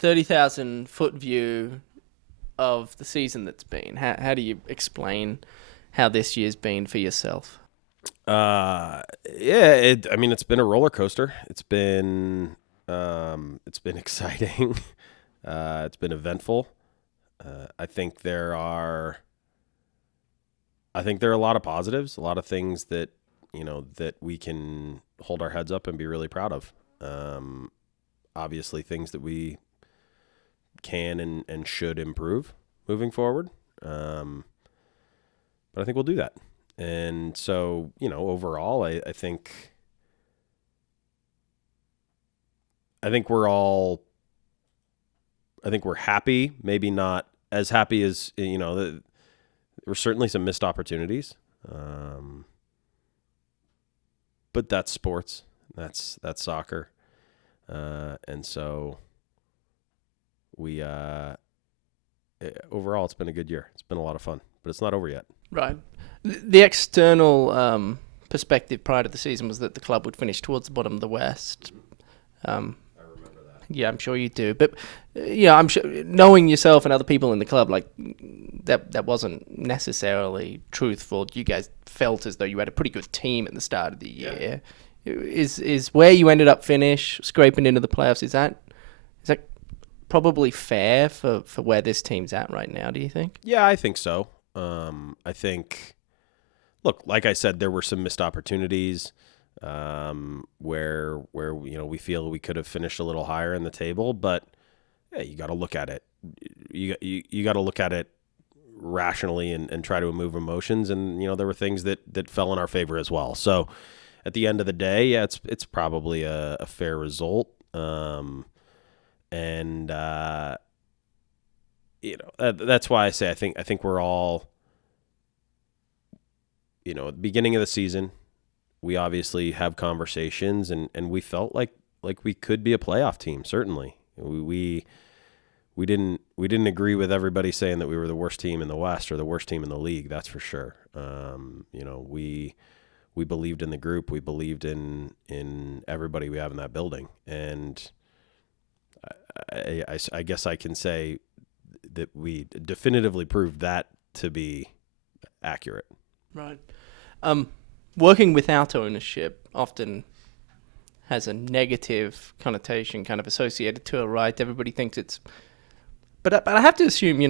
30,000-foot view of the season that's been. How do you explain how this year's been for yourself? It's been a roller coaster. It's been exciting. It's been eventful. I think there are a lot of positives, a lot of things that that we can hold our heads up and be really proud of. Obviously, things that we can and should improve moving forward. But I think we'll do that. And so, overall, I think we're happy, maybe not as happy as, there were certainly some missed opportunities. But that's sports. That's soccer. And so we, overall, it's been a good year. It's been a lot of fun, but it's not over yet. Right. The external perspective prior to the season was that the club would finish towards the bottom of the West. I remember that. Yeah, I'm sure you do. But I'm sure, knowing yourself and other people in the club, like that wasn't necessarily truthful. You guys felt as though you had a pretty good team at the start of the year. Yeah. Is where you ended up scraping into the playoffs, is that probably fair for where this team's at right now, do you think? Yeah, I think so. I think, look, like I said, there were some missed opportunities where we feel we could have finished a little higher in the table, but you got to look at it. You got to look at it rationally and try to remove emotions. And there were things that fell in our favor as well. So at the end of the day, yeah, it's probably a fair result. That's why I say I think we're all, at the beginning of the season, we obviously have conversations and we felt like we could be a playoff team. Certainly, we didn't agree with everybody saying that we were the worst team in the West or the worst team in the league. That's for sure. We believed in the group. We believed in everybody we have in that building, and I guess I can say that we definitively proved that to be accurate. Right. Working without ownership often has a negative connotation kind of associated to it, right? Everybody thinks it's... But I have to assume,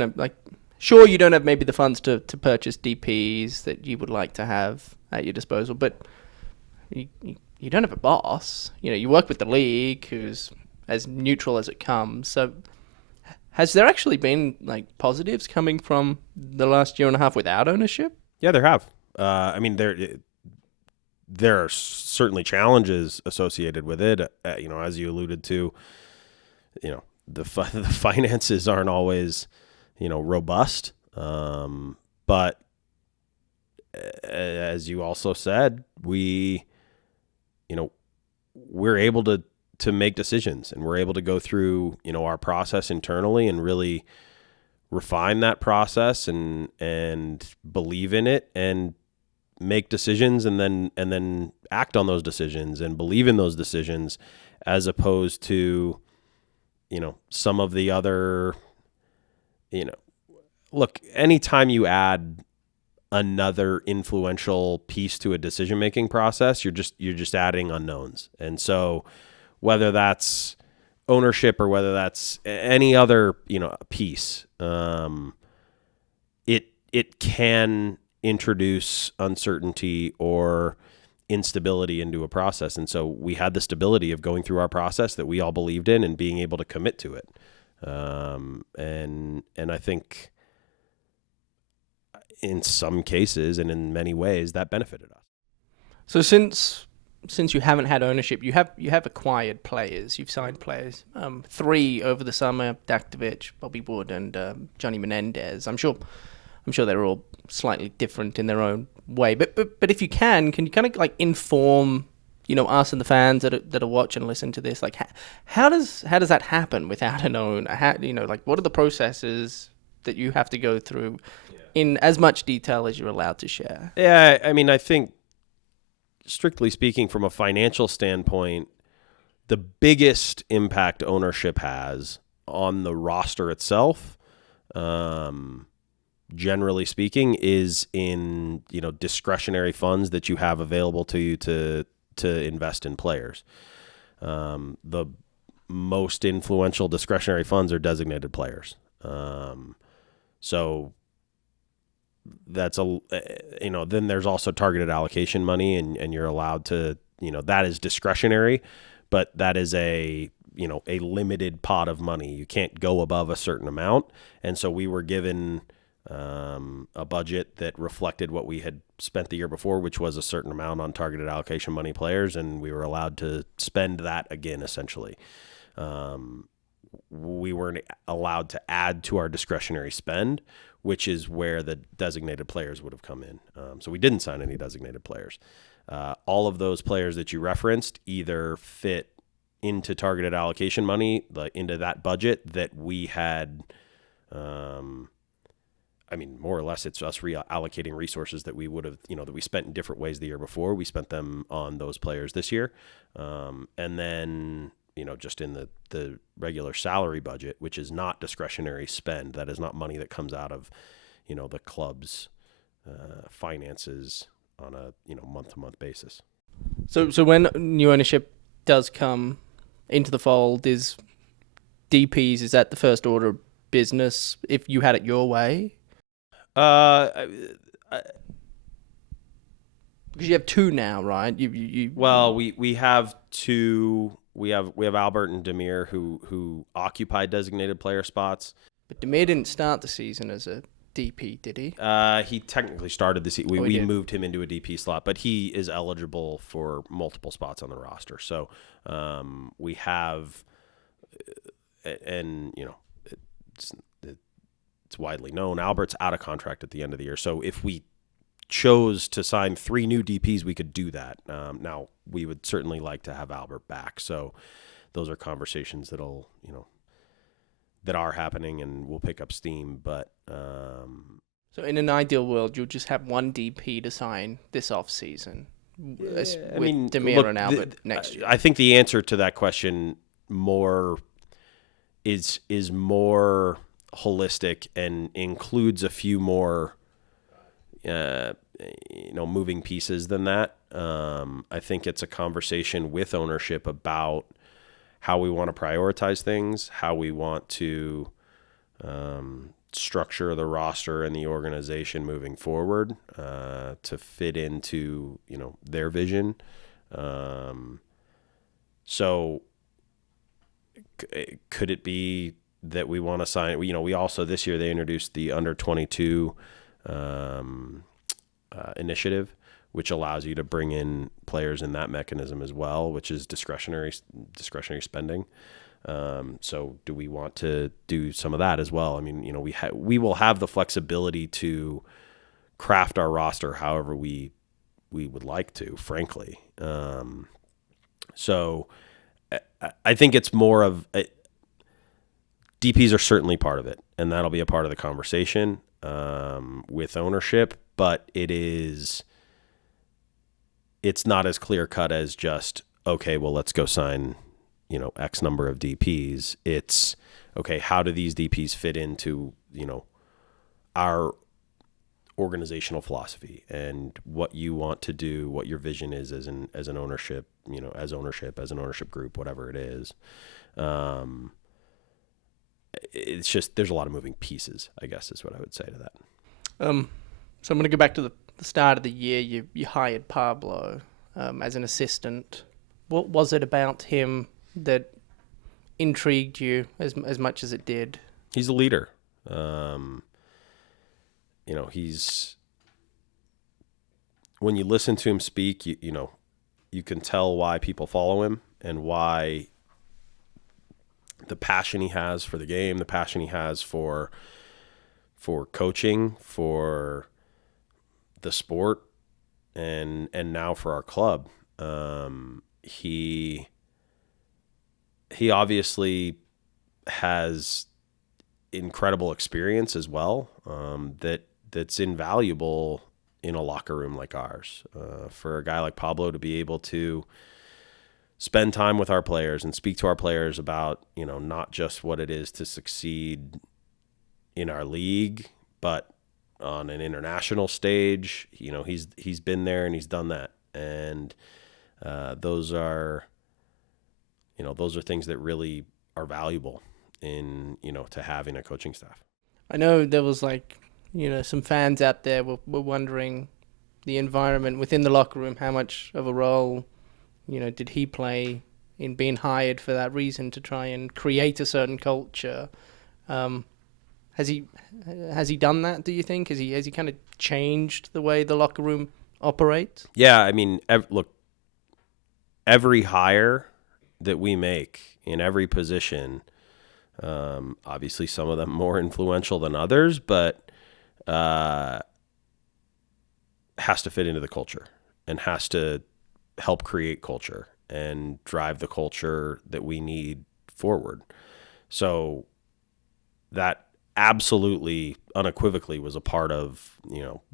sure, you don't have maybe the funds to purchase DPs that you would like to have at your disposal, but you don't have a boss. You work with the league, who's as neutral as it comes. So has there actually been positives coming from the last year and a half without ownership? Yeah, there have. There are certainly challenges associated with it. As you alluded to, the finances aren't always, robust. But as you also said, we're able to make decisions, and we're able to go through, our process internally and really refine that process and believe in it and make decisions and then act on those decisions and believe in those decisions, as opposed to, some of the other, look, anytime you add another influential piece to a decision-making process, you're just adding unknowns. And so whether that's ownership or whether that's any other, piece, it can introduce uncertainty or instability into a process. And so we had the stability of going through our process that we all believed in and being able to commit to it. And I think in some cases and in many ways that benefited us. So since you haven't had ownership, you have acquired players. You've signed players. 3 over the summer: Daktovich, Bobby Wood, and Johnny Menendez. I'm sure they're all slightly different in their own way. But if you can you kind of inform us and the fans that are watching and listen to this? How does that happen without an owner? What are the processes that you have to go through in as much detail as you're allowed to share? Yeah, I think, strictly speaking, from a financial standpoint, the biggest impact ownership has on the roster itself, generally speaking, is in, discretionary funds that you have available to you to invest in players. The most influential discretionary funds are designated players. So that's then there's also targeted allocation money, and you're allowed to, that is discretionary, but that is a limited pot of money. You can't go above a certain amount. And so we were given a budget that reflected what we had spent the year before, which was a certain amount on targeted allocation money players, and we were allowed to spend that again, essentially. We weren't allowed to add to our discretionary spend, which is where the designated players would have come in. So we didn't sign any designated players. All of those players that you referenced either fit into targeted allocation money, into that budget that we had. More or less, it's us reallocating resources that we would have, that we spent in different ways the year before. We spent them on those players this year. And then, just in the regular salary budget, which is not discretionary spend, that is not money that comes out of, the club's finances on a, month-to-month basis. So when new ownership does come into the fold, is that the first order of business if you had it your way? Because you have two now, right? Well, we have two. We have Albert and Demir who occupy designated player spots. But Demir didn't start the season as a DP, did he? He technically started the season. We moved him into a DP slot, but he is eligible for multiple spots on the roster. So we have, and it's widely known, Albert's out of contract at the end of the year. So if we chose to sign 3 new DPs, we could do that. Now, we would certainly like to have Albert back. So those are conversations that are happening and will pick up steam. But so in an ideal world, you'll just have one DP to sign this offseason with Demir and Albert next year. I think the answer to that question is more holistic and includes a few more moving pieces than that. I think it's a conversation with ownership about how we want to prioritize things, how we want to structure the roster and the organization moving forward to fit into their vision. So could it be that we want to sign? We also this year they introduced the under 22 initiative, which allows you to bring in players in that mechanism as well, which is discretionary spending. So do we want to do some of that as well? We will have the flexibility to craft our roster however we would like to, frankly. So I think it's more of DPs are certainly part of it, and that'll be a part of the conversation with ownership, but it's not as clear cut as just, okay, well, let's go sign, X number of DPs. It's, okay, how do these DPs fit into, our organizational philosophy and what you want to do, what your vision is as an ownership, as an ownership group, whatever it is. It's just, there's a lot of moving pieces, I guess is what I would say to that. So I'm going to go back to the start of the year. You hired Pablo as an assistant. What was it about him that intrigued you as much as it did? He's a leader. When you listen to him speak, you can tell why people follow him and why the passion he has for the game, the passion he has for coaching, for the sport, and now for our club. He obviously has incredible experience as well, that's invaluable in a locker room like ours. For a guy like Pablo to be able to spend time with our players and speak to our players about, not just what it is to succeed in our league, but on an international stage. He's been there and he's done that. And those are things that really are valuable in, to having a coaching staff. I know there was some fans out there were wondering the environment within the locker room, how much of a role, did he play in being hired for that reason to try and create a certain culture? Has he done that, do you think? Has he kind of changed the way the locker room operates? Yeah, I mean, look, every hire that we make in every position, obviously some of them more influential than others, but has to fit into the culture and has to help create culture and drive the culture that we need forward. So that absolutely, unequivocally was a part of,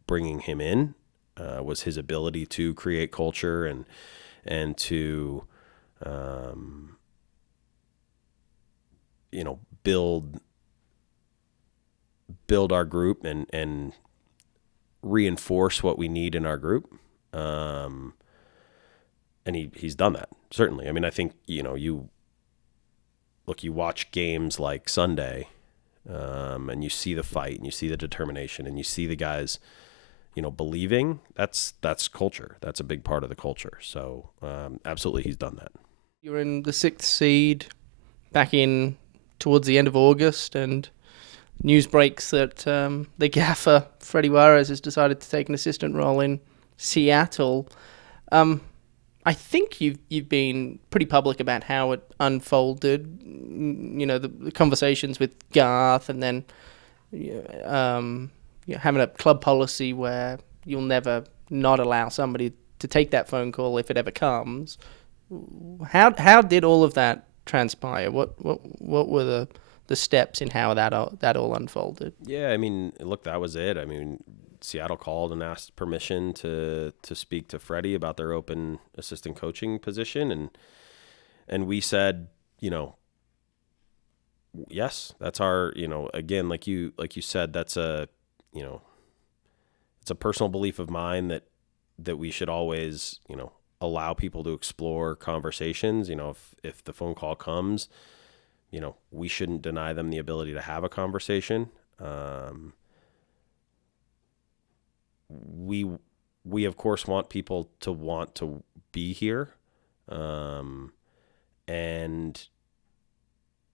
bringing him in, was his ability to create culture and to, build our group and reinforce what we need in our group. And he's done that, certainly. I mean, I think, you watch games like Sunday, and you see the fight and you see the determination and you see the guys, believing. That's culture. That's a big part of the culture. So absolutely, he's done that. You're in the 6th seed back in towards the end of August, and news breaks that the gaffer, Freddie Juarez, has decided to take an assistant role in Seattle. I think you've been pretty public about how it unfolded. The conversations with Garth, and then having a club policy where you'll never not allow somebody to take that phone call if it ever comes. How did all of that transpire? What were the steps in how that all unfolded? Yeah, I mean, look, that was it. I mean, Seattle called and asked permission to speak to Freddie about their open assistant coaching position, and we said, yes, that's our, again, like you said, that's a, it's a personal belief of mine that we should always, allow people to explore conversations. If the phone call comes, we shouldn't deny them the ability to have a conversation. We of course want people to want to be here. And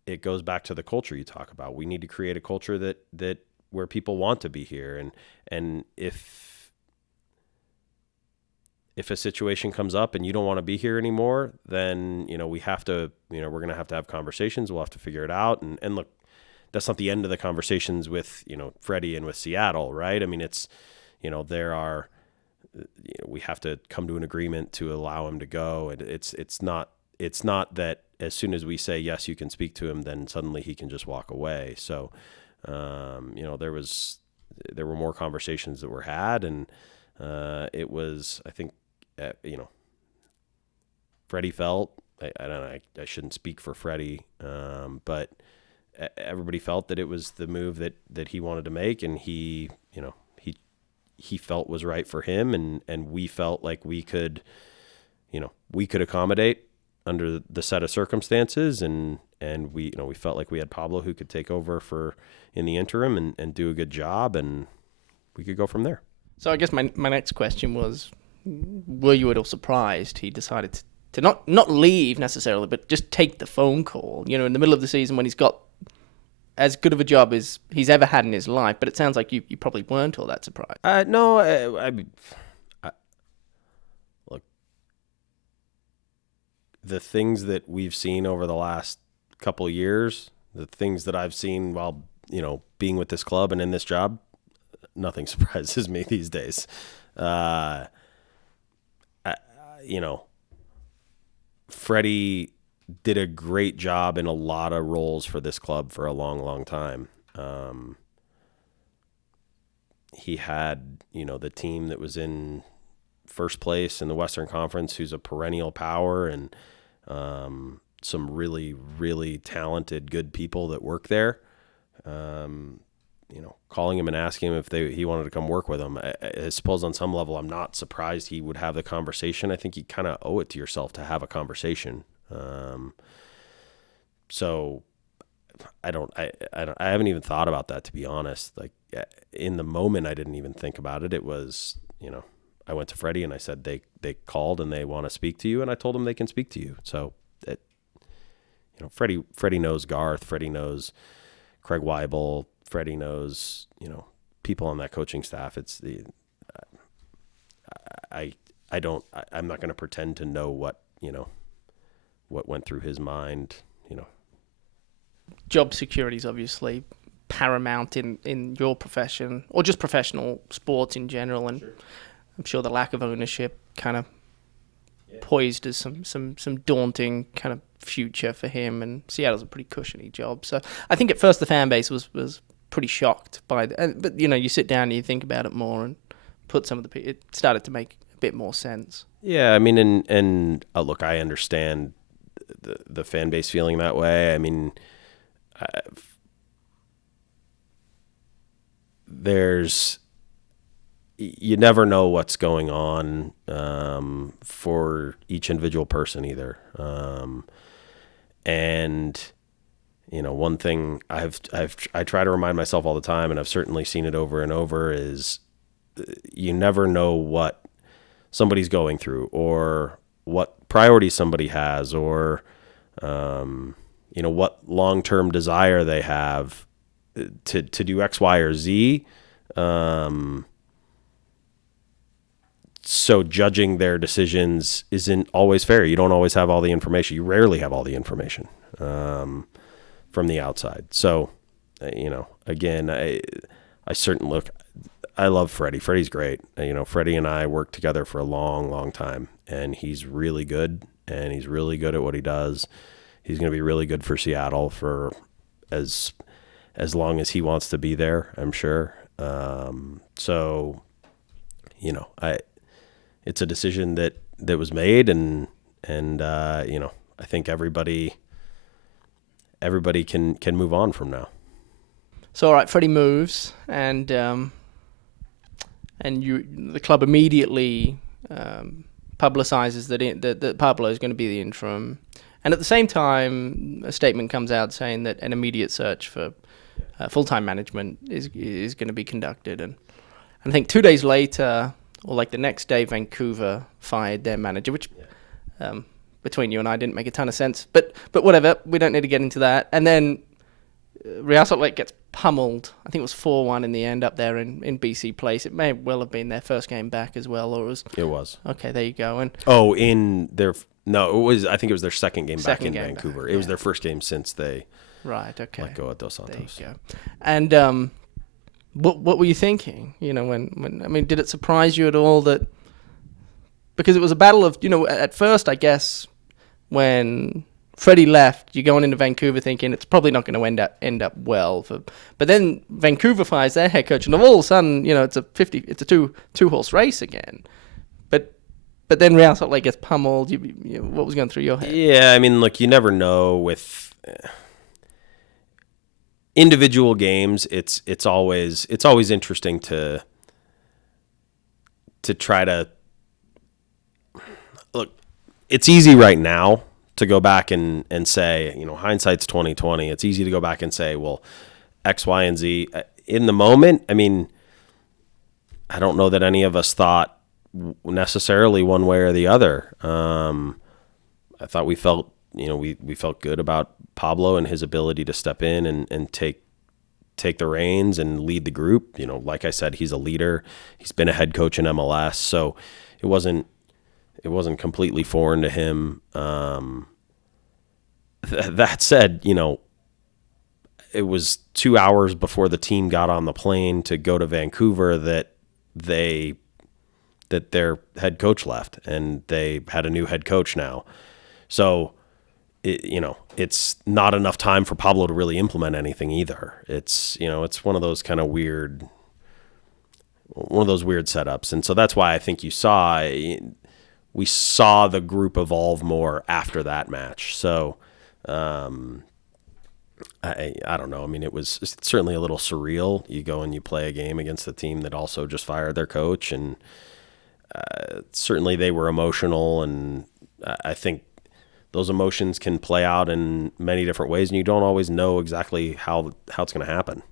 it goes back to the culture you talk about. We need to create a culture that where people want to be here. And if a situation comes up and you don't want to be here anymore, then, we have to, we're going to have conversations. We'll have to figure it out. And look, that's not the end of the conversations with, Freddie and with Seattle, right? I mean, it's, we have to come to an agreement to allow him to go. And it's not that as soon as we say, yes, you can speak to him, then suddenly he can just walk away. So, there were more conversations that were had, and it was, I think, Freddie felt, I don't know, I shouldn't speak for Freddie, but everybody felt that it was the move that he wanted to make, and he felt was right for him, and we felt like we could accommodate under the set of circumstances, and we felt like we had Pablo who could take over in the interim and do a good job, and we could go from there. So I guess my next question was, were you at all surprised he decided to not leave necessarily, but just take the phone call, in the middle of the season when he's got as good of a job as he's ever had in his life? But it sounds like you probably weren't all that surprised. No, I look, the things that we've seen over the last couple of years, the things that I've seen while, being with this club and in this job, nothing surprises me these days. Freddie did a great job in a lot of roles for this club for a long, long time. He had, the team that was in first place in the Western Conference, who's a perennial power, and some really, really talented, good people that work there. Calling him and asking him if he wanted to come work with him. I suppose on some level, I'm not surprised he would have the conversation. I think you kind of owe it to yourself to have a conversation. So I haven't even thought about that, to be honest. Like in the moment, I didn't even think about it. It was, I went to Freddie and I said, they called and they want to speak to you. And I told them they can speak to you. So Freddie knows Garth, Freddie knows Craig Weibel, Freddie knows, people on that coaching staff. I'm not going to pretend to know what went through his mind, Job security is obviously paramount in your profession, or just professional sports in general, and sure. I'm sure the lack of ownership kind of poised as some daunting kind of future for him, and Seattle's a pretty cushiony job. So I think at first the fan base was pretty shocked by but you sit down and you think about it more and put it started to make a bit more sense. Yeah, I mean, and look, I understand the fan base feeling that way. I mean, you never know what's going on for each individual person either. And one thing I try to remind myself all the time, and I've certainly seen it over and over, is you never know what somebody's going through or what priorities somebody has, or what long-term desire they have to do X, Y, or Z. So judging their decisions isn't always fair. You don't always have all the information. You rarely have all the information from the outside. So, again, I certainly look. I love Freddie. Freddie's great. Freddie and I worked together for a long, long time, and he's really good, and he's really good at what he does. He's going to be really good for Seattle for as long as he wants to be there, I'm sure. So, it's a decision that was made, and I think everybody can move on from now. So all right, Freddie moves, and the club immediately publicizes that Pablo is going to be the interim, and at the same time, a statement comes out saying that an immediate search for full-time management is going to be conducted, and I think 2 days later, or like the next day, Vancouver fired their manager, which between you and I didn't make a ton of sense. But whatever, we don't need to get into that. And then Real Salt Lake gets pummeled. I think it was 4-1 in the end up there in BC Place. It may well have been their first game back as well, or it was. Okay, there you go. And I think it was their second game back in Vancouver. It was their first game since they let go at Dos Santos. There you go. And what were you thinking? When did it surprise you at all that? Because it was a battle of, at first, I guess, when Freddie left, you're going into Vancouver thinking it's probably not going to end up well. But then Vancouver fires their head coach, and all of a sudden, it's a two-horse race again. But then Real Salt Lake gets pummeled. What was going through your head? Yeah, I mean, look, you never know with individual games. It's always interesting to try to look. It's easy right now to go back and say, hindsight's 20/20. It's easy to go back and say, well, X, Y, and Z. In the moment, I mean, I don't know that any of us thought necessarily one way or the other. I thought we felt, we felt good about Pablo and his ability to step in and take the reins and lead the group. Like I said, he's a leader. He's been a head coach in MLS, so it wasn't completely foreign to him. That said, it was 2 hours before the team got on the plane to go to Vancouver that their head coach left, and they had a new head coach now. So, it's not enough time for Pablo to really implement anything either. It's one of those kind of weird setups. And so that's why I think you saw we saw the group evolve more after that match. So I don't know. I mean, it's certainly a little surreal. You go and you play a game against a team that also just fired their coach, and certainly they were emotional, and I think those emotions can play out in many different ways, and you don't always know exactly how it's going to happen.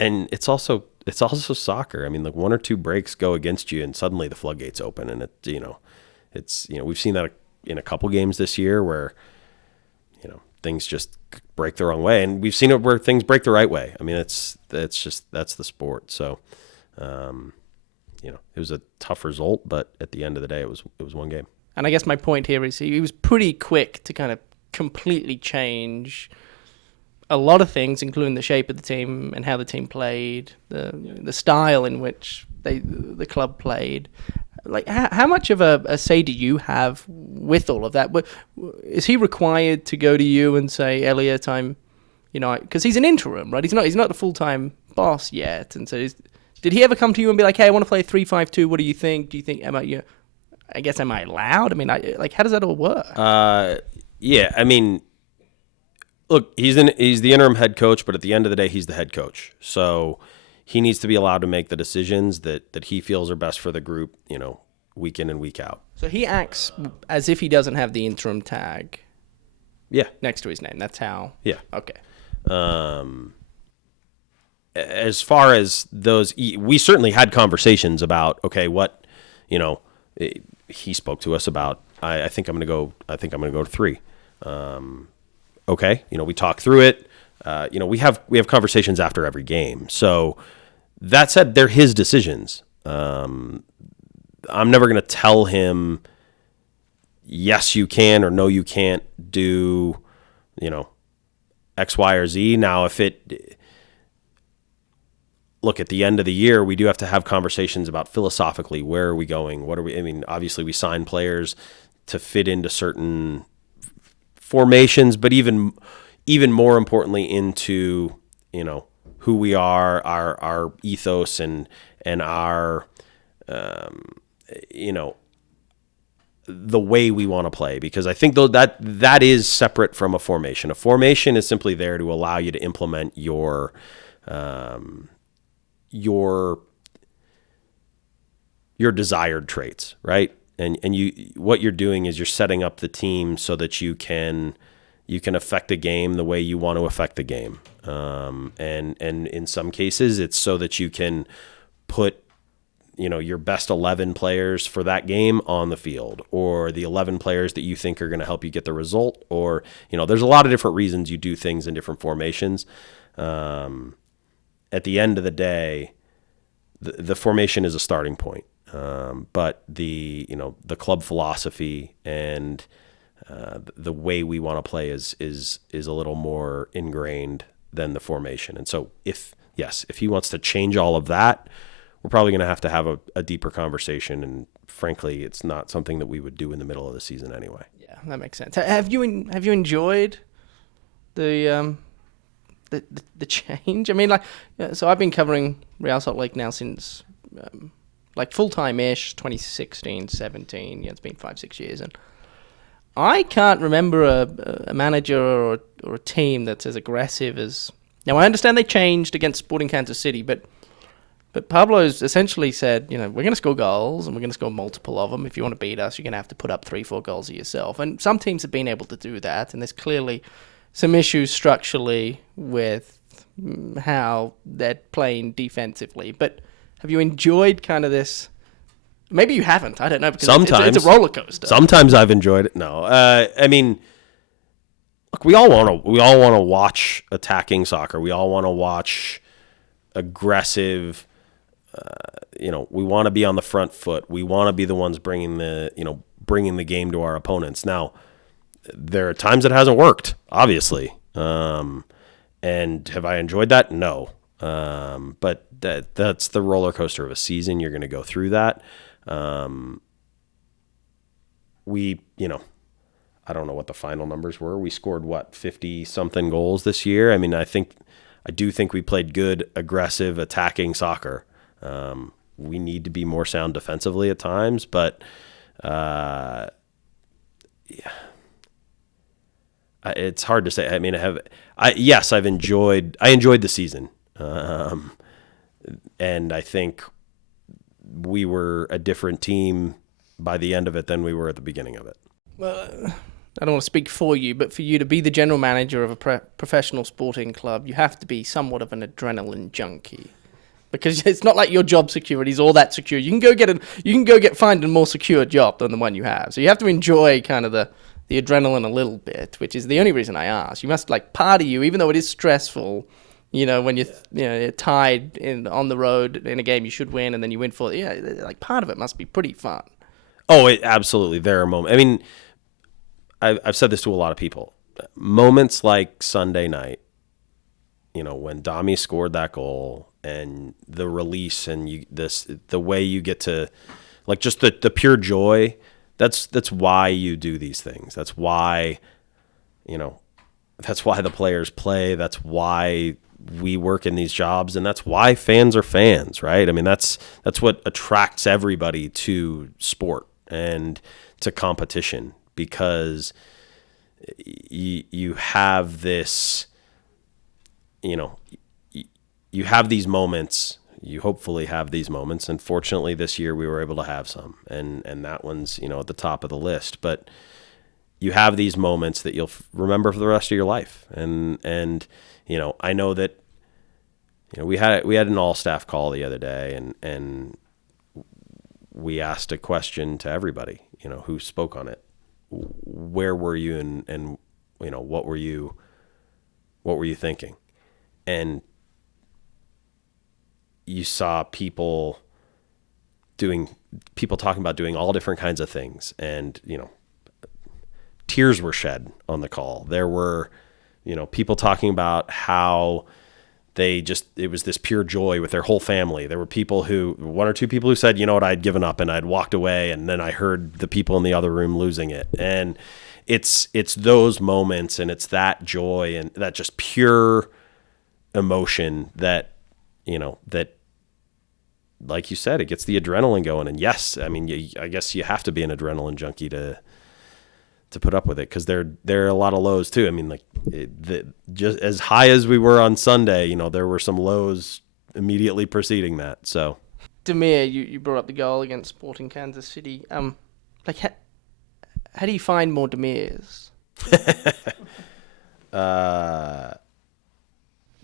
And it's also soccer. I mean, like one or two breaks go against you, and suddenly the floodgates open, and we've seen that in a couple games this year where things just break the wrong way, and we've seen it where things break the right way. I mean, that's the sport. So, it was a tough result, but at the end of the day, it was one game. And I guess my point here is he was pretty quick to kind of completely change a lot of things, including the shape of the team and how the team played, the style in which the club played. Like, how much of a say do you have with all of that? Is he required to go to you and say, Elliot, because he's an interim, right? He's not the full-time boss yet. And so did he ever come to you and be like, hey, I want to play 3-5-2. What do you think? Do you think, am I allowed? I mean, how does that all work? Yeah, I mean, look, he's the interim head coach, but at the end of the day, he's the head coach. So he needs to be allowed to make the decisions that he feels are best for the group, week in and week out. So he acts as if he doesn't have the interim tag. Yeah. Next to his name. That's how. Yeah. Okay. As far as those, we certainly had conversations about, okay, what, he spoke to us about, I think I'm going to go to 3. Okay. We talk through it. We have conversations after every game. So that said, they're his decisions. I'm never going to tell him, yes, you can, or no, you can't do, X, Y, or Z. Now, look, at the end of the year, we do have to have conversations about philosophically, where are we going? Obviously we sign players to fit into certain formations, but even more importantly into, who we are, our ethos and our, the way we want to play, because I think though that is separate from a formation. A formation is simply there to allow you to implement your desired traits, right? And what you're doing is you're setting up the team so that you can affect the game the way you want to affect the game. And in some cases it's so that you can put your best 11 players for that game on the field, or the 11 players that you think are going to help you get the result, or there's a lot of different reasons you do things in different formations. At the end of the day, the formation is a starting point, but the club philosophy and the way we want to play is a little more ingrained than the formation. And so if he wants to change all of that, we're probably going to have a deeper conversation. And frankly, it's not something that we would do in the middle of the season anyway. Yeah, that makes sense. Have you enjoyed the change? I mean, so I've been covering Real Salt Lake now since full-time-ish, 2016, 17. Yeah, it's been 5-6 years, and I can't remember a manager or a team that's as aggressive as. Now I understand they changed against Sporting Kansas City, but Pablo's essentially said, we're going to score goals and we're going to score multiple of them. If you want to beat us, you're going to have to put up 3-4 goals of yourself. And some teams have been able to do that, and there's clearly some issues structurally with how they're playing defensively. But have you enjoyed kind of this? Maybe you haven't. I don't know, because sometimes it's a roller coaster. Sometimes I've enjoyed it. No, I mean, look, we all want to watch attacking soccer. We all want to watch aggressive. We want to be on the front foot. We want to be the ones bringing the game to our opponents. Now, there are times it hasn't worked, obviously. And have I enjoyed that? No. But that's the roller coaster of a season. You're going to go through that. I don't know what the final numbers were. We scored 50 something goals this year. I mean, I do think we played good, aggressive, attacking soccer. we need to be more sound defensively at times, but yeah, it's hard to say. I mean, I've enjoyed the season, and I think we were a different team by the end of it than we were at the beginning of it. Well, I don't want to speak for you, but for you to be the general manager of a professional sporting club, you have to be somewhat of an adrenaline junkie, because it's not like your job security is all that secure. You can go find a more secure job than the one you have. So you have to enjoy kind of the adrenaline a little bit, which is the only reason I ask. You must, like, part of you, even though it is stressful, when you're tied on the road in a game you should win, and then you win like, part of it must be pretty fun. Oh, absolutely. There are moments. I mean, I've said this to a lot of people. Moments like Sunday night, when Dami scored that goal and the release and the way you get to, like, just the pure joy. That's why you do these things. That's why, that's why the players play. That's why we work in these jobs, and that's why fans are fans, right? I mean, that's what attracts everybody to sport and to competition, because you have this, you have these moments. You hopefully have these moments, and fortunately this year we were able to have some, and that one's at the top of the list. But you have these moments that you'll remember for the rest of your life, and I know that we had an all staff call the other day, and we asked a question to everybody who spoke on it. Where were you, and what were you thinking? And you saw people talking about doing all different kinds of things, and tears were shed on the call. There were people talking about how it was this pure joy with their whole family. There were one or two people who said, I'd given up and I'd walked away, and then I heard the people in the other room losing it. And it's those moments, and it's that joy and that just pure emotion that that, like you said, it gets the adrenaline going. And yes, I mean, I guess you have to be an adrenaline junkie to put up with it, because there are a lot of lows too. I mean, like, just as high as we were on Sunday, there were some lows immediately preceding that. So, Demir, you brought up the goal against Sporting Kansas City. Like, how do you find more Demirs? Well,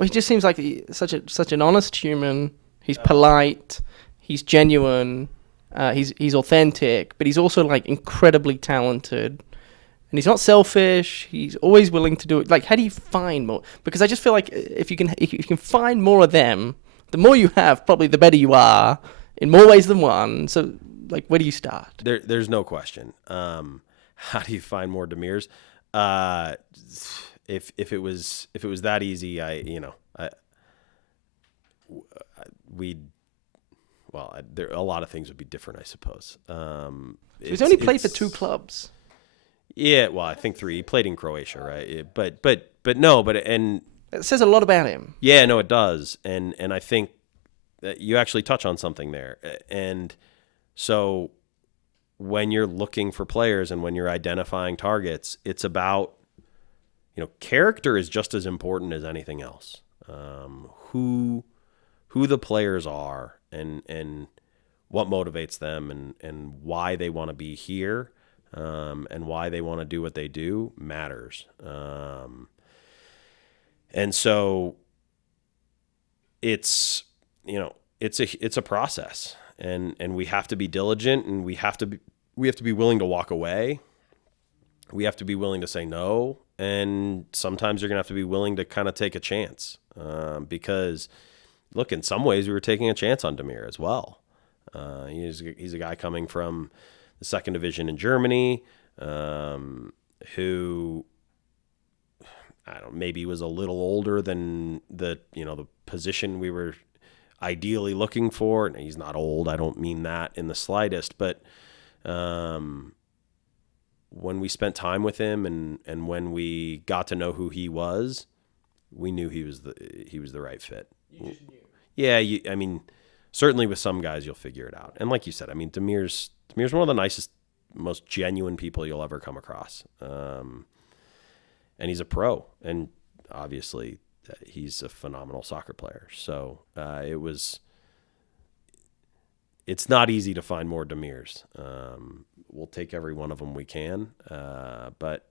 he just seems like such an honest human. He's polite. He's genuine. He's authentic, but he's also, like, incredibly talented. And he's not selfish. He's always willing to do it. Like, how do you find more? Because I just feel like if you can find more of them, the more you have, probably the better you are in more ways than one. So, like, where do you start? There's no question. How do you find more Demirs? If it was that easy, a lot of things would be different, I suppose. So he's only played for 2 clubs. Yeah, well, I think 3. He played in Croatia, right? And it says a lot about him. Yeah, no, it does, and I think that you actually touch on something there. And so, when you're looking for players and when you're identifying targets, it's about, character is just as important as anything else. Who the players are, and what motivates them, and why they want to be here. And why they want to do what they do matters. And so it's a process, and we have to be diligent, and we have to be willing to walk away. We have to be willing to say no. And sometimes you're going to have to be willing to kind of take a chance. Because look, in some ways we were taking a chance on Demir as well. He's a guy coming from the second division in Germany, who maybe was a little older than the position we were ideally looking for. And he's not old. I don't mean that in the slightest, but when we spent time with him and when we got to know who he was, we knew he was the right fit. You just knew. Yeah, certainly with some guys, you'll figure it out. And like you said, I mean, Demir's one of the nicest, most genuine people you'll ever come across. And he's a pro, and obviously he's a phenomenal soccer player. So it's not easy to find more Demirs. We'll take every one of them we can. But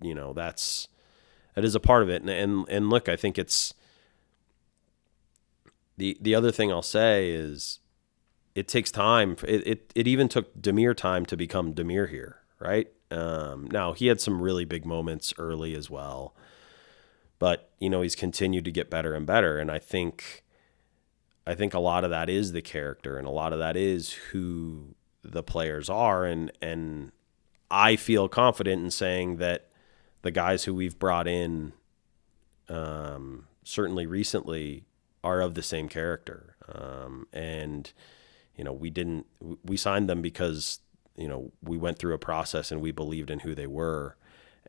you know, that is a part of it. And look, I think it's the other thing I'll say is it takes time. It even took Demir time to become Demir here, right? Now he had some really big moments early as well, but you know, he's continued to get better and better. And I think a lot of that is the character, and a lot of that is who the players are. And I feel confident in saying that the guys who we've brought in, certainly recently, are of the same character. And, you know, we signed them because, you know, we went through a process and we believed in who they were.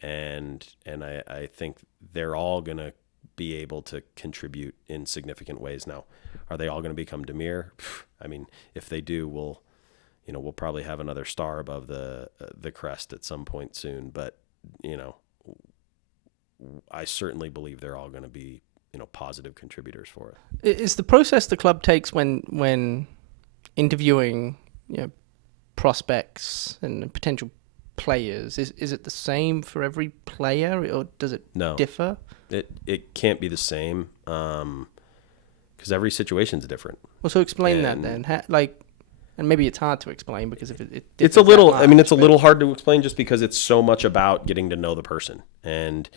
And I think they're all going to be able to contribute in significant ways. Now, are they all going to become Demir? I mean, if they do, we'll probably have another star above the crest at some point soon. But, you know, I certainly believe they're all going to be, you know, positive contributors for it. Is the process the club takes when interviewing, you know, prospects and potential players, is it the same for every player, or does it differ? It can't be the same, because every situation's different. Well, so explain that then. And maybe it's hard to explain because if it it's a little. I mean, it's a little hard to explain just because it's so much about getting to know the person, and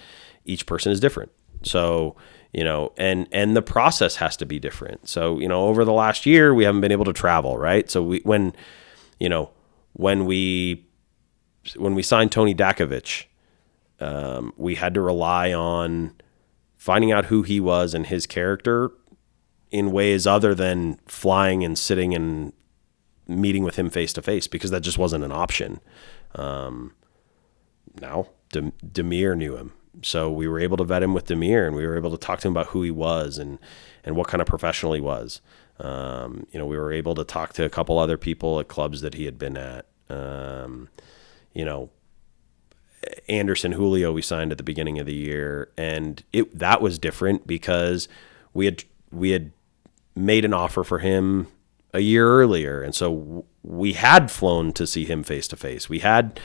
each person is different. So, you know, and the process has to be different. So, you know, over the last year, we haven't been able to travel, right? So when we signed Tony Dakovic, we had to rely on finding out who he was and his character in ways other than flying and sitting and meeting with him face to face, because that just wasn't an option. Now Demir knew him. So we were able to vet him with Demir, and we were able to talk to him about who he was and what kind of professional he was. You know, we were able to talk to a couple other people at clubs that he had been at. You know, Anderson Julio we signed at the beginning of the year, and that was different because we had made an offer for him a year earlier, and so we had flown to see him face to face. We had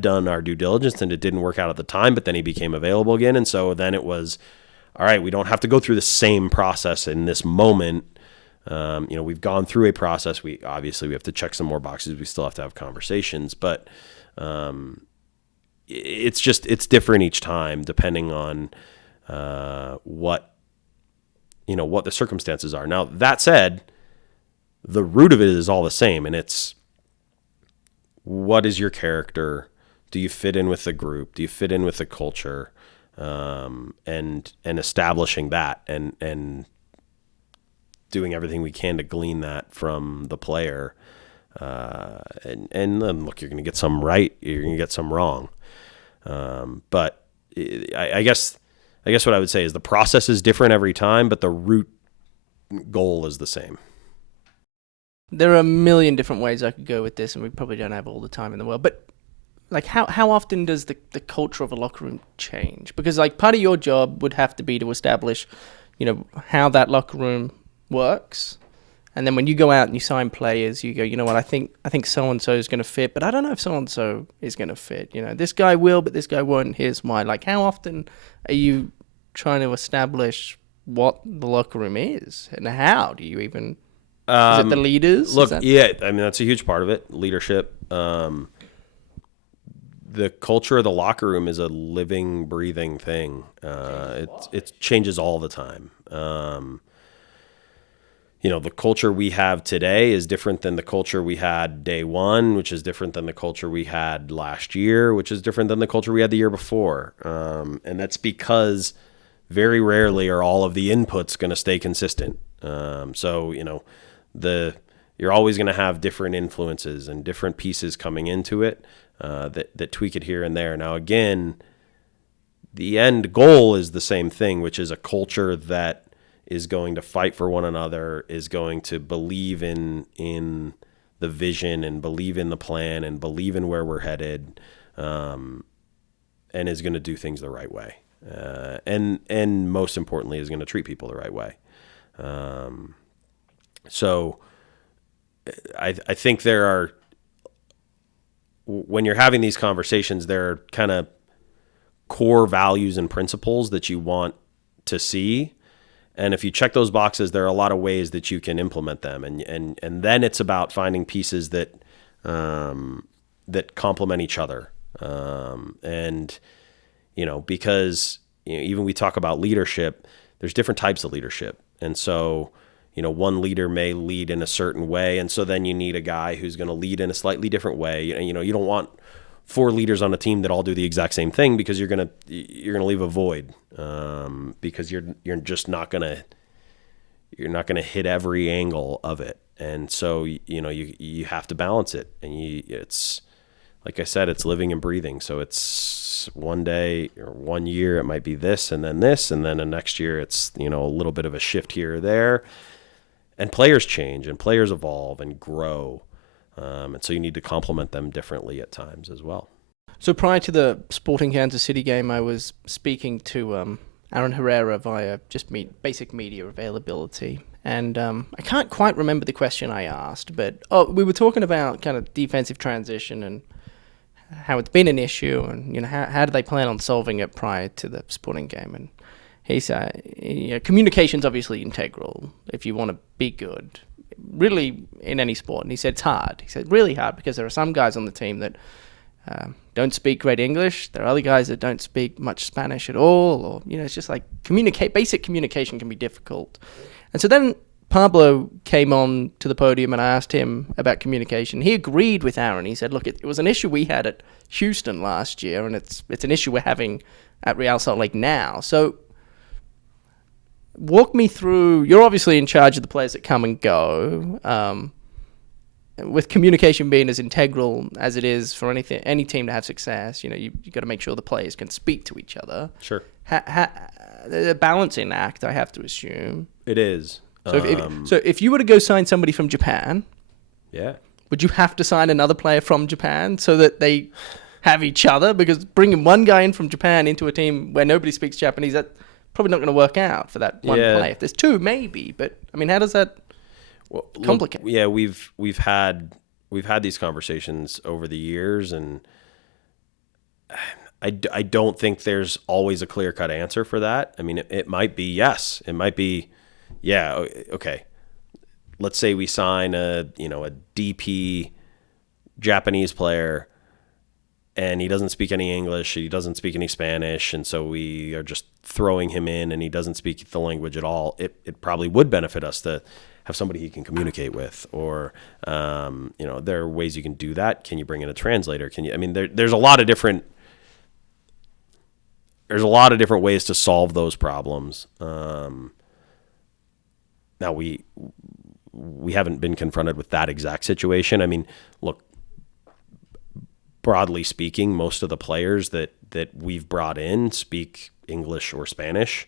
done our due diligence, and it didn't work out at the time, but then he became available again, and so then it was, all right, we don't have to go through the same process in this moment. You know, we've gone through a process. We have to check some more boxes. We still have to have conversations, but it's different each time depending on what the circumstances are. Now, that said, the root of it is all the same, and it's, what is your character? Do you fit in with the group? Do you fit in with the culture? And establishing that and doing everything we can to glean that from the player. And then look, you're going to get some right, you're going to get some wrong. But I guess what I would say is the process is different every time, but the root goal is the same. There are a million different ways I could go with this, and we probably don't have all the time in the world. But like, how often does the culture of a locker room change? Because like, part of your job would have to be to establish, you know, how that locker room works. And then when you go out and you sign players, you go, you know what, I think so-and-so is going to fit, but I don't know if so-and-so is going to fit. You know, this guy will, but this guy won't. Here's why. Like, how often are you trying to establish what the locker room is? And how do you even... is it the leaders? Look, yeah, I mean, that's a huge part of it, leadership. The culture of the locker room is a living, breathing thing. It changes all the time. You know, the culture we have today is different than the culture we had day one, which is different than the culture we had last year, which is different than the culture we had the year before. And that's because very rarely are all of the inputs going to stay consistent. So, you know, you're always going to have different influences and different pieces coming into it that tweak it here and there. Now, again, the end goal is the same thing, which is a culture that is going to fight for one another, is going to believe in the vision and believe in the plan and believe in where we're headed, and is going to do things the right way. And most importantly, is going to treat people the right way. So I think there are, when you're having these conversations, there are kind of core values and principles that you want to see. And if you check those boxes, there are a lot of ways that you can implement them. And then it's about finding pieces that complement each other. And, because even we talk about leadership, there's different types of leadership. And so, one leader may lead in a certain way. And so then you need a guy who's going to lead in a slightly different way. You don't want 4 leaders on a team that all do the exact same thing, because you're going to leave a void, because you're just not going to hit every angle of it. And so, you have to balance it. And it's, like I said, it's living and breathing. So it's one day or 1 year, it might be this, and then the next year it's, a little bit of a shift here or there. And players change and players evolve and grow. And so you need to complement them differently at times as well. So prior to the Sporting Kansas City game, I was speaking to Aaron Herrera via just basic media availability. And I can't quite remember the question I asked, but we were talking about kind of defensive transition and how it's been an issue, and how do they plan on solving it prior to the Sporting game. And he said, communication's obviously integral if you want to be good, really, in any sport. And he said it's hard. He said really hard, because there are some guys on the team that don't speak great English. There are other guys that don't speak much Spanish at all, or it's just like basic communication can be difficult. And so then Pablo came on to the podium, and I asked him about communication. He agreed with Aaron. He said, look, it was an issue we had at Houston last year, and it's an issue we're having at Real Salt Lake now. So walk me through, you're obviously in charge of the players that come and go, with communication being as integral as it is for any team to have success. You got to make sure the players can speak to each other. Sure. A balancing act, I have to assume. It is. So if you were to go sign somebody from Japan, yeah, would you have to sign another player from Japan so that they have each other? Because bringing one guy in from Japan into a team where nobody speaks Japanese, that's probably not going to work out for that one player. If there's 2, maybe, but I mean, how does that complicate? Look, yeah, we've had these conversations over the years, and I don't think there's always a clear-cut answer for that. I mean, it might be yes, it might be yeah. Okay, let's say we sign a DP Japanese player, and he doesn't speak any English, he doesn't speak any Spanish, and so we are just throwing him in, and he doesn't speak the language at all. It probably would benefit us to have somebody he can communicate with, or there are ways you can do that. Can you bring in a translator? There's a lot of different ways to solve those problems. Now we haven't been confronted with that exact situation. I mean, look, broadly speaking, most of the players that we've brought in speak English or Spanish,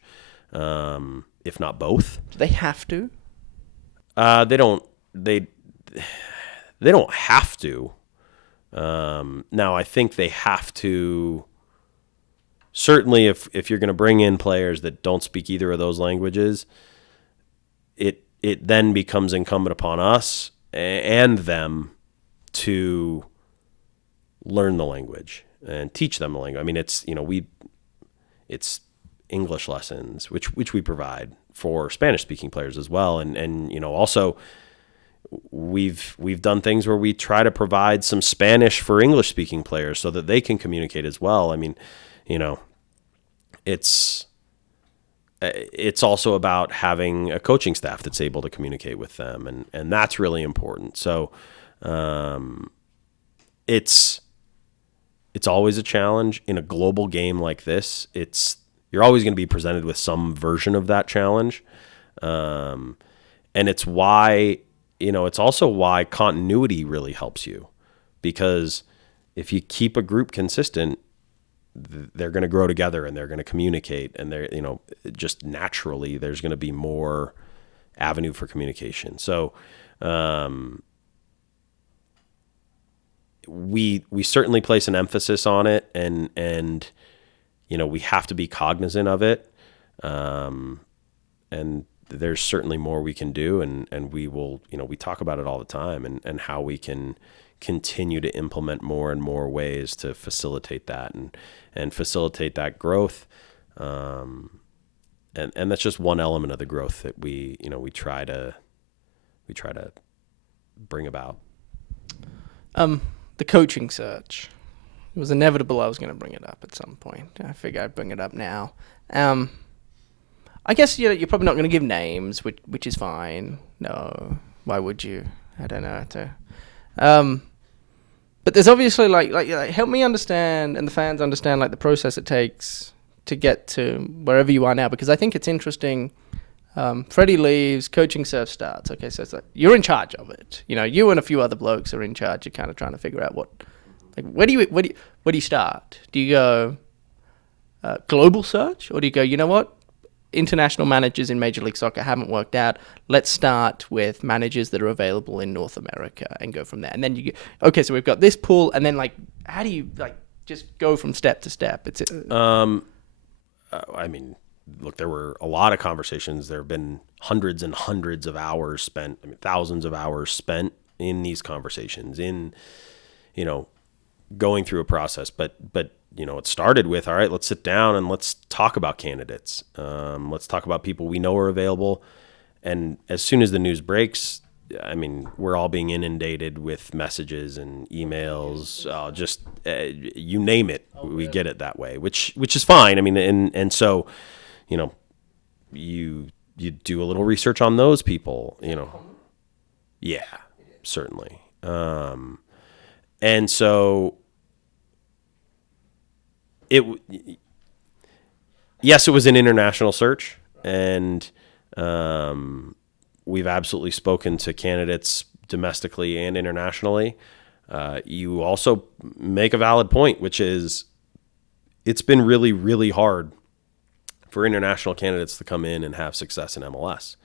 if not both. Do they have to? They don't have to. Now, I think they have to. Certainly, if you're going to bring in players that don't speak either of those languages, it then becomes incumbent upon us and them to learn the language and teach them the language. I mean, it's English lessons, which we provide for Spanish speaking players as well. And also we've done things where we try to provide some Spanish for English speaking players so that they can communicate as well. I mean, it's also about having a coaching staff that's able to communicate with them. And that's really important. So, it's always a challenge in a global game like this. You're always going to be presented with some version of that challenge. And it's why, it's also why continuity really helps you, because if you keep a group consistent, they're going to grow together and they're going to communicate, and they're, just naturally there's going to be more avenue for communication. So we certainly place an emphasis on it, and we have to be cognizant of it. And there's certainly more we can do, and we will, we talk about it all the time, and how we can continue to implement more and more ways to facilitate that and facilitate that growth. And that's just one element of the growth that we try to bring about. The coaching search. It was inevitable I was going to bring it up at some point. I figured I'd bring it up now. I guess you're probably not going to give names, which is fine. No, why would you? I don't know. But there's obviously like help me understand, and the fans understand, like the process it takes to get to wherever you are now, because I think it's interesting. Freddie leaves, coaching search starts. Okay, so it's like you're in charge of it. You and a few other blokes are in charge. You're kind of trying to figure out where do you start? Do you go global search, or do you go, you know what? International managers in Major League Soccer haven't worked out. Let's start with managers that are available in North America and go from there. And then you go, okay, so we've got this pool, and then how do you just go from step to step? I mean, look, there were a lot of conversations. There have been hundreds and hundreds of hours spent, thousands of hours spent in these conversations, in, going through a process. But it started with, all right, let's sit down and let's talk about candidates. Let's talk about people we know are available. And as soon as the news breaks, we're all being inundated with messages and emails, you name it, we get it that way, which is fine. And so, you do a little research on those people, Yeah, certainly. And so yes, it was an international search, and we've absolutely spoken to candidates domestically and internationally. You also make a valid point, which is it's been really, really hard for international candidates to come in and have success in MLS.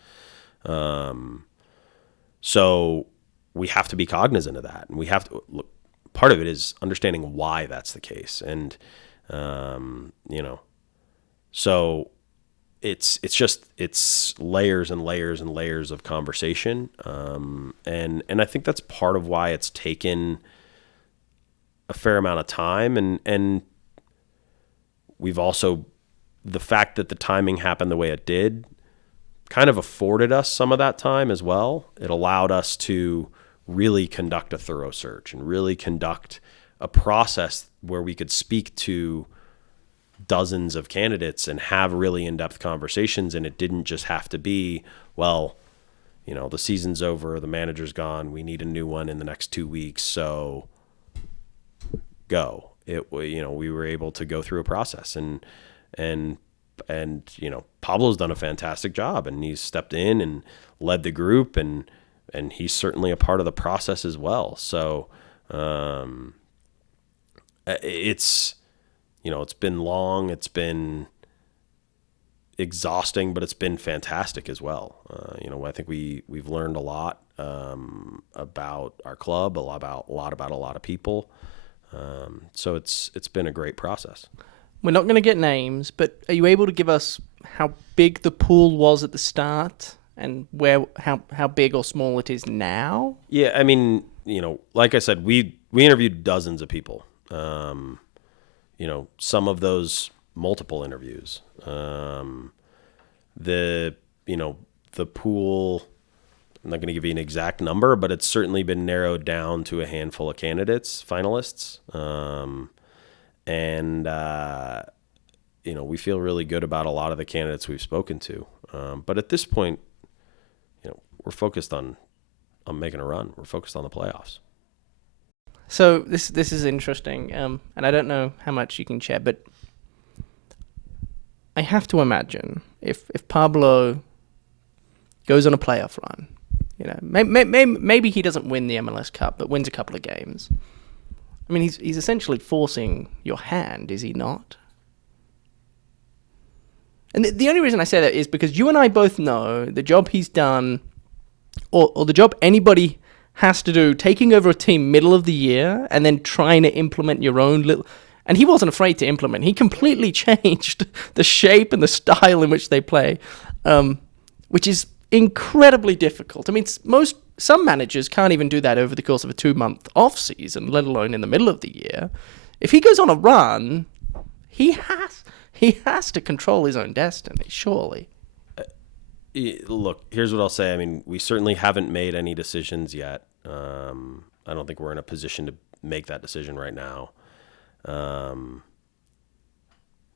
So we have to be cognizant of that, and we have to look. Part of it is understanding why that's the case, and so it's layers and layers and layers of conversation, and I think that's part of why it's taken a fair amount of time, and we've also, the fact that the timing happened the way it did kind of afforded us some of that time as well. It allowed us to really conduct a thorough search and really conduct a process where we could speak to dozens of candidates and have really in-depth conversations. And it didn't just have to be, well, the season's over, the manager's gone, we need a new one in the next 2 weeks, so go. We were able to go through a process, and Pablo's done a fantastic job, and he's stepped in and led the group, and he's certainly a part of the process as well. So it's been long, it's been exhausting, but it's been fantastic as well. I think we've learned a lot about our club, a lot about a lot of people. So it's been a great process. We're not going to get names, but are you able to give us how big the pool was at the start and how big or small it is now? Yeah, like I said, we interviewed dozens of people. Some of those multiple interviews. The pool, I'm not going to give you an exact number, but it's certainly been narrowed down to a handful of candidates, finalists. We feel really good about a lot of the candidates we've spoken to. But at this point, we're focused on making a run. We're focused on the playoffs. So this is interesting, and I don't know how much you can share, but I have to imagine if Pablo goes on a playoff run, maybe he doesn't win the MLS Cup, but wins a couple of games. I mean, he's essentially forcing your hand, is he not? And the only reason I say that is because you and I both know the job he's done, or the job anybody has to do, taking over a team middle of the year and then trying to implement your own little... And he wasn't afraid to implement. He completely changed the shape and the style in which they play, which is incredibly difficult. I mean, some managers can't even do that over the course of a 2-month off season, let alone in the middle of the year. If he goes on a run, he has to control his own destiny, surely. Look, here's what I'll say. I mean, we certainly haven't made any decisions yet. I don't think we're in a position to make that decision right now.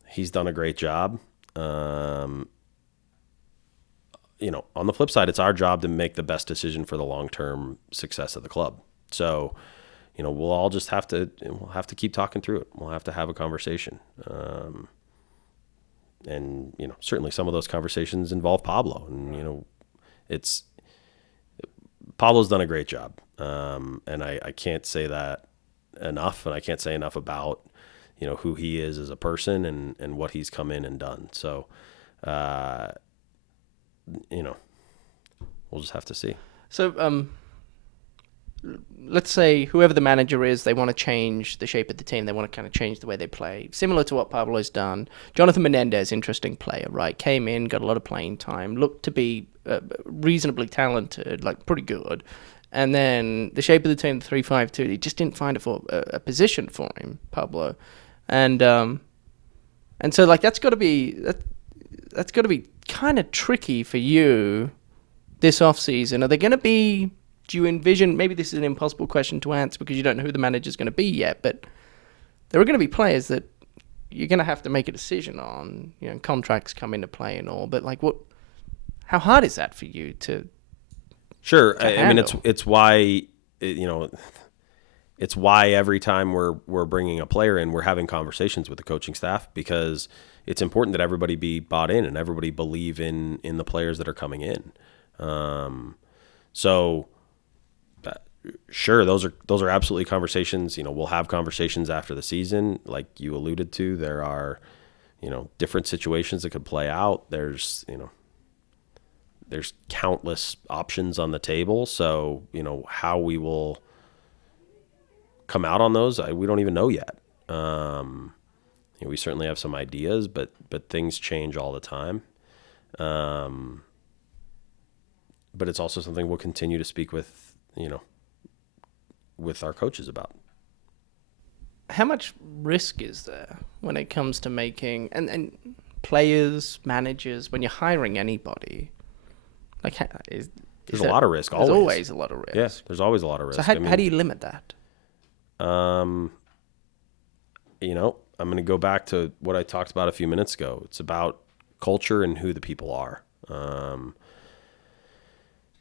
He's done a great job. On the flip side, it's our job to make the best decision for the long-term success of the club. So, we'll all just have to keep talking through it. We'll have to have a conversation. And, certainly some of those conversations involve Pablo, and, Pablo's done a great job. And I can't say that enough, and I can't say enough about, who he is as a person and what he's come in and done. So, we'll just have to see. So, let's say whoever the manager is, they want to change the shape of the team. They want to kind of change the way they play, similar to what Pablo's done. Jonathan Menendez, interesting player, right? Came in, got a lot of playing time, looked to be reasonably talented, like pretty good. And then the shape of the team, the 3-5-2, he just didn't find a position for him, Pablo. And so like that's got to be kind of tricky for you this off season. Are they going to be? Do you envision, maybe this is an impossible question to answer because you don't know who the manager's going to be yet, but there are going to be players that you're going to have to make a decision on. Contracts come into play and all, but like how hard is that for you to? Sure. I mean, it's why, it's why every time we're bringing a player in, we're having conversations with the coaching staff, because it's important that everybody be bought in and everybody believe in the players that are coming in. So sure, those are absolutely conversations. We'll have conversations after the season, like you alluded to. There are, different situations that could play out. There's countless options on the table. So, how we will come out on those, we don't even know yet. We certainly have some ideas, but things change all the time. But it's also something we'll continue to speak with our coaches about. How much risk is there when it comes to making and players, managers, when you're hiring anybody? Like, there's a lot of risk. There's always a lot of risk. Yes, there's always a lot of risk. So how do you limit that? I'm going to go back to what I talked about a few minutes ago. It's about culture and who the people are.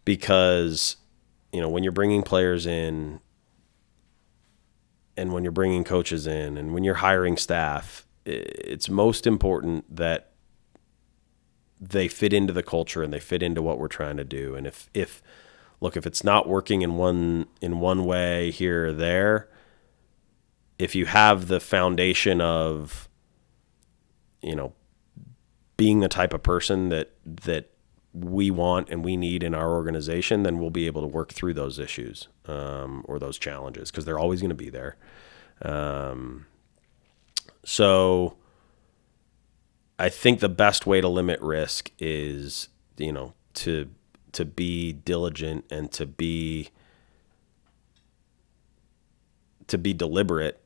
Because, when you're bringing players in and when you're bringing coaches in and when you're hiring staff, it's most important that they fit into the culture and they fit into what we're trying to do. And if it's not working in one way here or there, if you have the foundation of, being the type of person that we want and we need in our organization, then we'll be able to work through those issues or those challenges, because they're always going to be there. So I think the best way to limit risk is, to be diligent and to be deliberate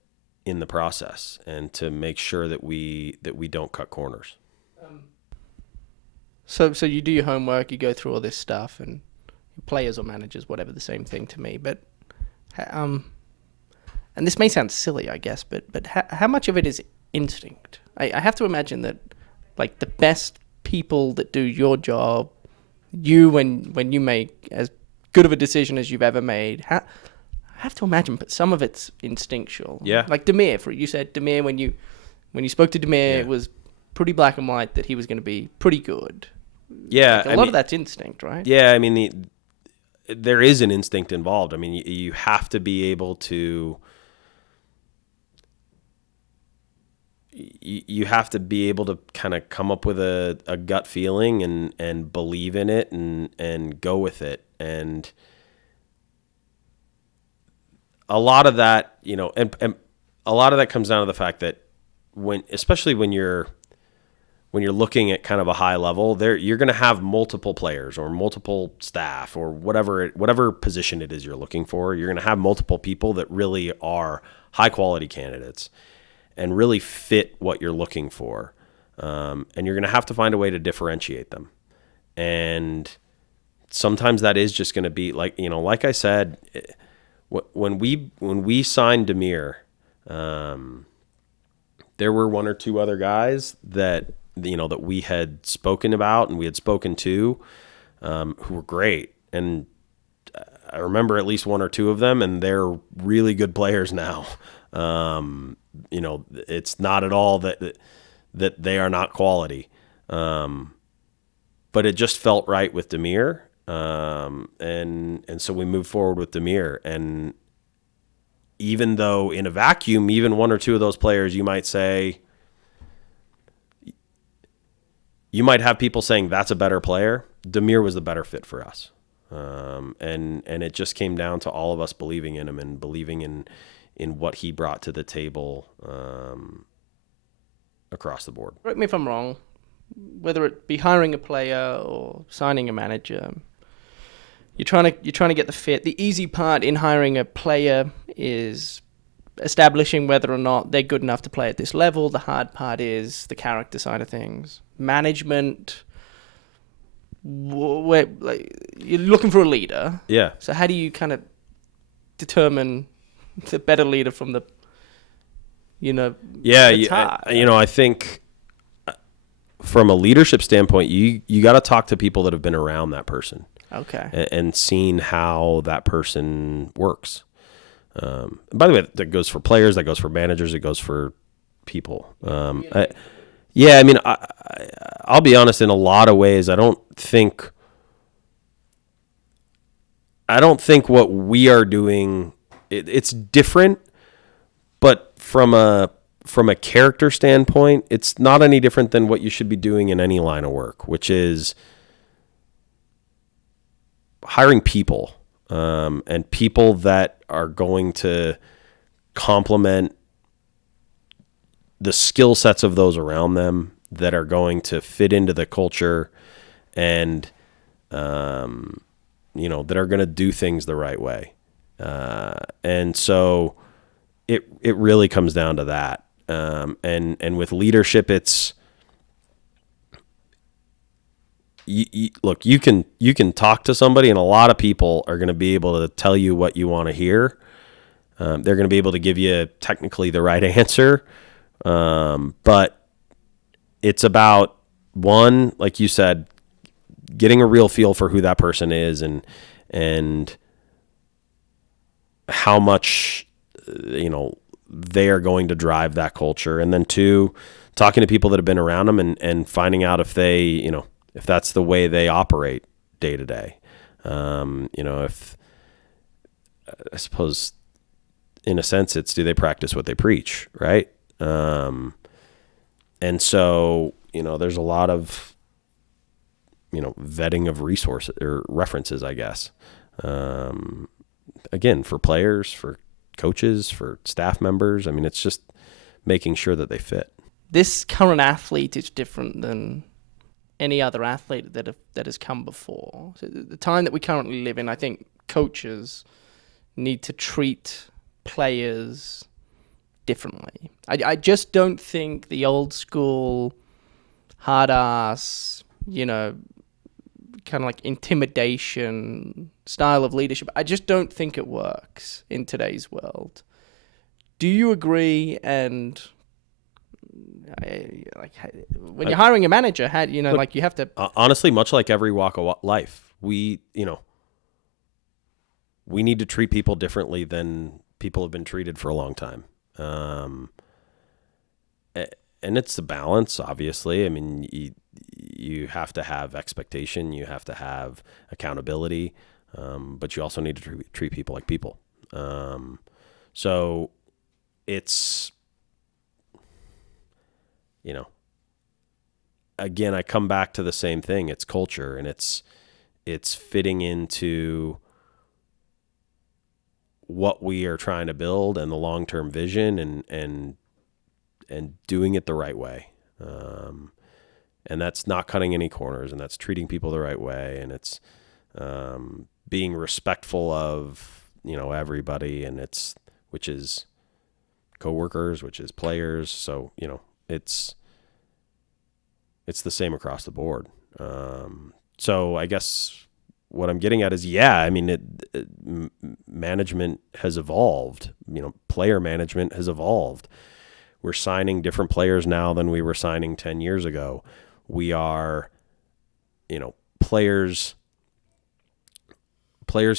in the process, and to make sure that we don't cut corners. So you do your homework, you go through all this stuff, and players or managers, whatever, the same thing to me. But, and this may sound silly, I guess, but how much of it is instinct? I have to imagine that, like, the best people that do your job, when you make as good of a decision as you've ever made, I have to imagine, but some of it's instinctual. Yeah. Like Demir, you said Demir, when you spoke to Demir, it was pretty black and white that he was going to be pretty good. Yeah. Like a lot of that's instinct, right? Yeah. I mean, there is an instinct involved. I mean, you have to be able to you have to be able to kind of come up with a gut feeling and believe in it and go with it. And a lot of that, and a lot of that comes down to the fact that especially when you're looking at kind of a high level, you're going to have multiple players or multiple staff or whatever position it is you're looking for. You're going to have multiple people that really are high quality candidates and really fit what you're looking for. And you're going to have to find a way to differentiate them. And sometimes that is just going to be like I said, when we signed Demir, there were one or two other guys that we had spoken about and we had spoken to, who were great. And I remember at least one or two of them, and they're really good players now. It's not at all that they are not quality. But it just felt right with Demir. And so we moved forward with Demir. And even though in a vacuum, even one or two of those players, you might have people saying that's a better player. Demir was the better fit for us. And it just came down to all of us believing in him and believing in what he brought to the table, across the board. Correct me if I'm wrong, whether it be hiring a player or signing a manager, you're trying to get the fit. The easy part in hiring a player is establishing whether or not they're good enough to play at this level. The hard part is the character side of things. Management, you're looking for a leader. Yeah. So how do you kind of determine the better leader from the, I think from a leadership standpoint, you got to talk to people that have been around that person. Okay. And seen how that person works. By the way, that goes for players, that goes for managers, it goes for people. I'll be honest, in a lot of ways, I don't think what we are doing, it's different, but from a character standpoint, it's not any different than what you should be doing in any line of work, which is hiring people, and people that are going to complement the skill sets of those around them, that are going to fit into the culture, and that are going to do things the right way. And so it really comes down to that. And with leadership, it's, look, you can talk to somebody, and a lot of people are going to be able to tell you what you want to hear. They're going to be able to give you technically the right answer. But it's about, one, like you said, getting a real feel for who that person is and how much, they are going to drive that culture. And then two, talking to people that have been around them and finding out if they, if that's the way they operate day to day. If, I suppose in a sense it's, do they practice what they preach, right? And so, there's a lot of, vetting of resources or references, I guess. Again, for players, for coaches, for staff members. I mean, it's just making sure that they fit. This current athlete is different than any other athlete that has come before. So the time that we currently live in, I think coaches need to treat players differently. I just don't think the old school hard ass, kind of like intimidation style of leadership, I just don't think it works in today's world. Do you agree? And when you're hiring a manager, you have to honestly, much like every walk of life, we need to treat people differently than people have been treated for a long time. And it's the balance, obviously. I mean, you have to have expectation, you have to have accountability, but you also need to treat people like people. So it's you know, again, I come back to the same thing. It's culture, and it's fitting into what we are trying to build and the long-term vision, and doing it the right way. And that's not cutting any corners, and that's treating people the right way, and it's being respectful of, everybody, and which is coworkers, which is players. So, it's the same across the board. So I guess what I'm getting at is, management has evolved. Player management has evolved. We're signing different players now than we were signing 10 years ago. We are, players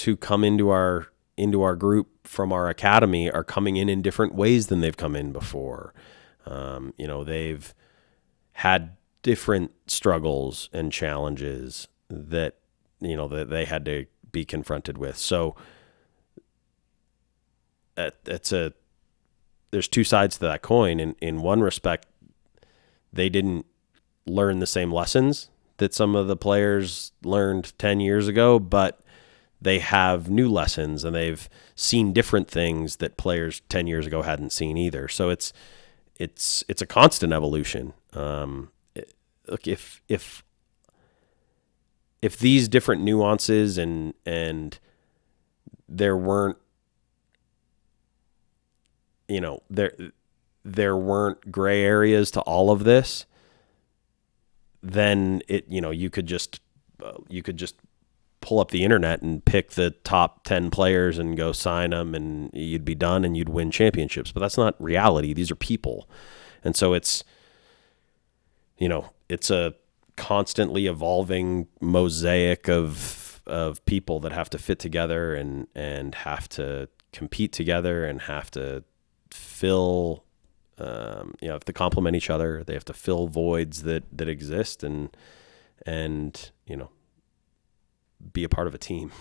who come into our group from our academy are coming in different ways than they've come in before. They've had different struggles and challenges that they had to be confronted with. So there's two sides to that coin. In one respect, they didn't learn the same lessons that some of the players learned 10 years ago, but they have new lessons, and they've seen different things that players 10 years ago hadn't seen either. So it's a constant evolution. Look, if these different nuances and there weren't, there weren't gray areas to all of this, then you could just pull up the internet and pick the top 10 players and go sign them, and you'd be done and you'd win championships. But that's not reality. These are people. And so it's a constantly evolving mosaic of people that have to fit together and have to compete together and have to fill, have to complement each other. They have to fill voids that exist and be a part of a team.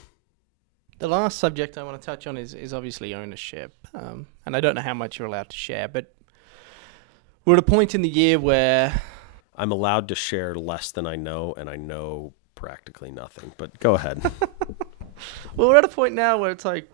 The last subject I want to touch on is obviously ownership. And I don't know how much you're allowed to share, but we're at a point in the year where I'm allowed to share less than I know, and I know practically nothing. But go ahead. Well, we're at a point now where it's like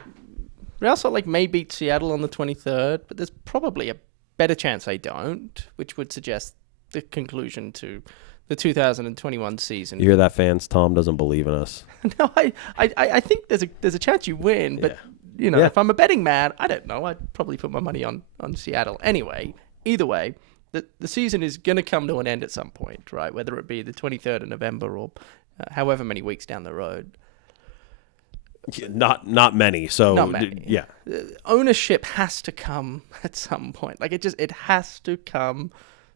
Real Salt Lake may beat Seattle on the 23rd, but there's probably a better chance they don't, which would suggest the conclusion to the 2021 season. You hear that, fans? Tom doesn't believe in us. No, I think there's a chance you win, but if I'm a betting man, I don't know. I'd probably put my money on Seattle. Anyway, either way, the season is going to come to an end at some point, right? Whether it be the 23rd of November or however many weeks down the road. Not many. So not many. Yeah. Ownership has to come at some point. Like it has to come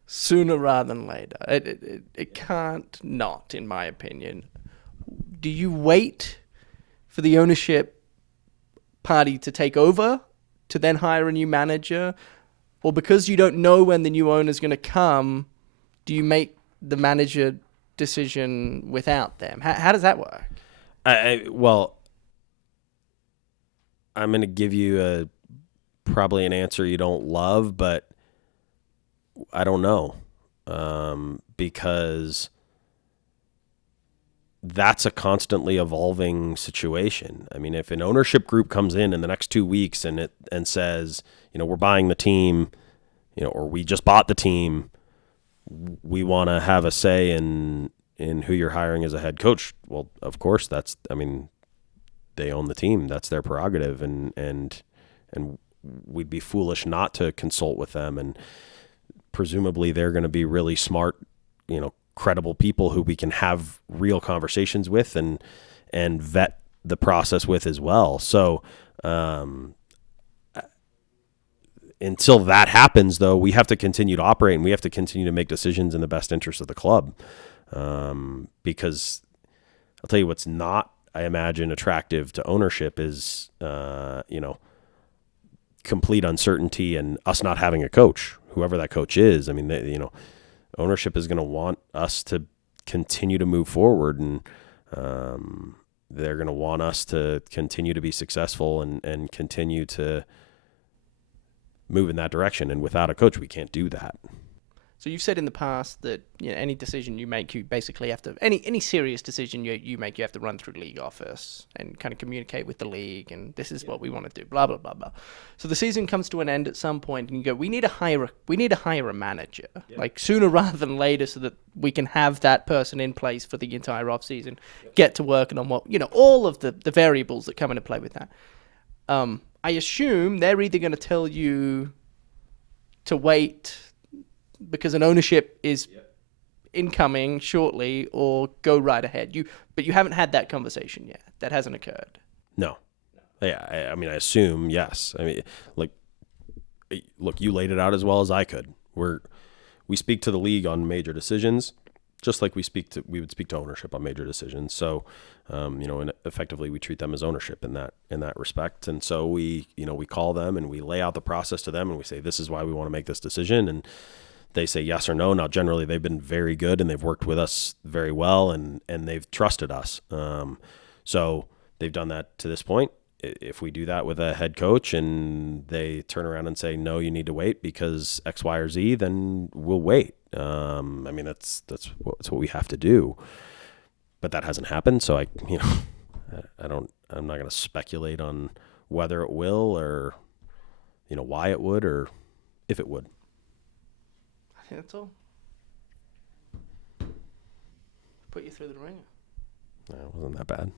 sooner rather than later. It can't not, in my opinion. Do you wait for the ownership party to take over to then hire a new manager? Or because you don't know when the new owner is going to come, do you make the manager decision without them? How does that work? Well, I'm going to give you probably an answer you don't love, but I don't know, because that's a constantly evolving situation. I mean, if an ownership group comes in the next 2 weeks and says, we're buying the team, or we just bought the team, we want to have a say in who you're hiring as a head coach. Well, of course, they own the team. That's their prerogative, and we'd be foolish not to consult with them. And presumably they're going to be really smart, credible people who we can have real conversations with and vet the process with as well. So until that happens, though, we have to continue to operate, and we have to continue to make decisions in the best interest of the club. Because I'll tell you what's not, I imagine, attractive to ownership is, complete uncertainty and us not having a coach, whoever that coach is. I mean, ownership is going to want us to continue to move forward, and they're going to want us to continue to be successful and continue to move in that direction. And without a coach, we can't do that. So you've said in the past that any decision you make, you basically have to any serious decision you make, you have to run through league office and kind of communicate with the league, and this is what we want to do, blah blah blah blah. So the season comes to an end at some point, and you go, we need to hire a manager, like sooner rather than later, so that we can have that person in place for the entire off season, get to working on what all of the variables that come into play with that. I assume they're either going to tell you to wait because an ownership is incoming shortly, or go right ahead. But you haven't had that conversation yet. That hasn't occurred. No. Yeah, I mean, I assume yes. I mean, look, you laid it out as well as I could. We speak to the league on major decisions, just like we would speak to ownership on major decisions. So, and effectively we treat them as ownership in that respect. And so we call them and we lay out the process to them and we say, this is why we want to make this decision. And they say yes or no. Now, generally they've been very good and they've worked with us very well and they've trusted us. So they've done that to this point. If we do that with a head coach and they turn around and say, no, you need to wait because X, Y, or Z, then we'll wait. I mean, that's what we have to do, but that hasn't happened. So I'm not going to speculate on whether it will or, why it would or if it would. I think that's all. Put you through the ringer. No, it wasn't that bad.